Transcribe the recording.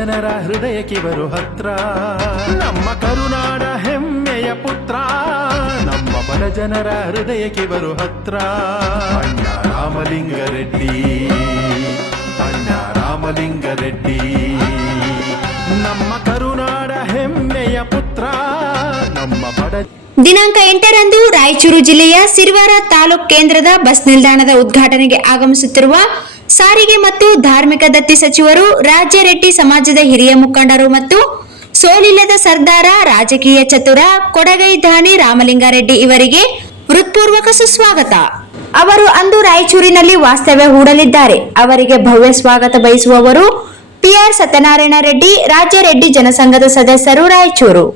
ಜನರ ಹೃದಯಕ್ಕಿವರು ಹತ್ರ, ನಮ್ಮ ಕರುನಾಡ ಹೆಮ್ಮೆಯ ಪುತ್ರ, ನಮ್ಮ ಬಡ ಜನರ ಹೃದಯಕ್ಕಿವರು ಹತ್ರ. ಅಣ್ಣ ರಾಮಲಿಂಗಾರೆಡ್ಡಿ, ಅಣ್ಣ ರಾಮಲಿಂಗಾರೆಡ್ಡಿ, ನಮ್ಮ ಕರುನಾಡ ಹೆಮ್ಮೆಯ ಪುತ್ರ, ನಮ್ಮ ಬಡ. ದಿನಾಂಕ 8ರಂದು ರಾಯಚೂರು ಜಿಲ್ಲೆಯ ಸಿರವಾರ ತಾಲೂಕ್ ಕೇಂದ್ರದ ಬಸ್ ನಿಲ್ದಾಣದ ಉದ್ಘಾಟನೆಗೆ ಆಗಮಿಸುತ್ತಿರುವ ಸಾರಿಗೆ ಮತ್ತು ಧಾರ್ಮಿಕ ದತ್ತಿ ಸಚಿವರು, ರಾಜ್ಯ ರೆಡ್ಡಿ ಸಮಾಜದ ಹಿರಿಯ ಮುಖಂಡರು ಮತ್ತು ಸೋಲಿಲ್ಲದ ಸರ್ದಾರ, ರಾಜಕೀಯ ಚತುರ, ಕೊಡಗೈ ದಾನಿ ರಾಮಲಿಂಗಾರೆಡ್ಡಿ ಇವರಿಗೆ ಹೃತ್ಪೂರ್ವಕ ಸುಸ್ವಾಗತ. ಅವರು ಅಂದು ರಾಯಚೂರಿನಲ್ಲಿ ವಾಸ್ತವ್ಯ ಹೂಡಲಿದ್ದಾರೆ. ಅವರಿಗೆ ಭವ್ಯ ಸ್ವಾಗತ ಬಯಸುವವರು PR ಸತ್ಯನಾರಾಯಣ ರೆಡ್ಡಿ, ರಾಜ್ಯ ರೆಡ್ಡಿ ಜನಸಂಘದ ಸದಸ್ಯರು, ರಾಯಚೂರು.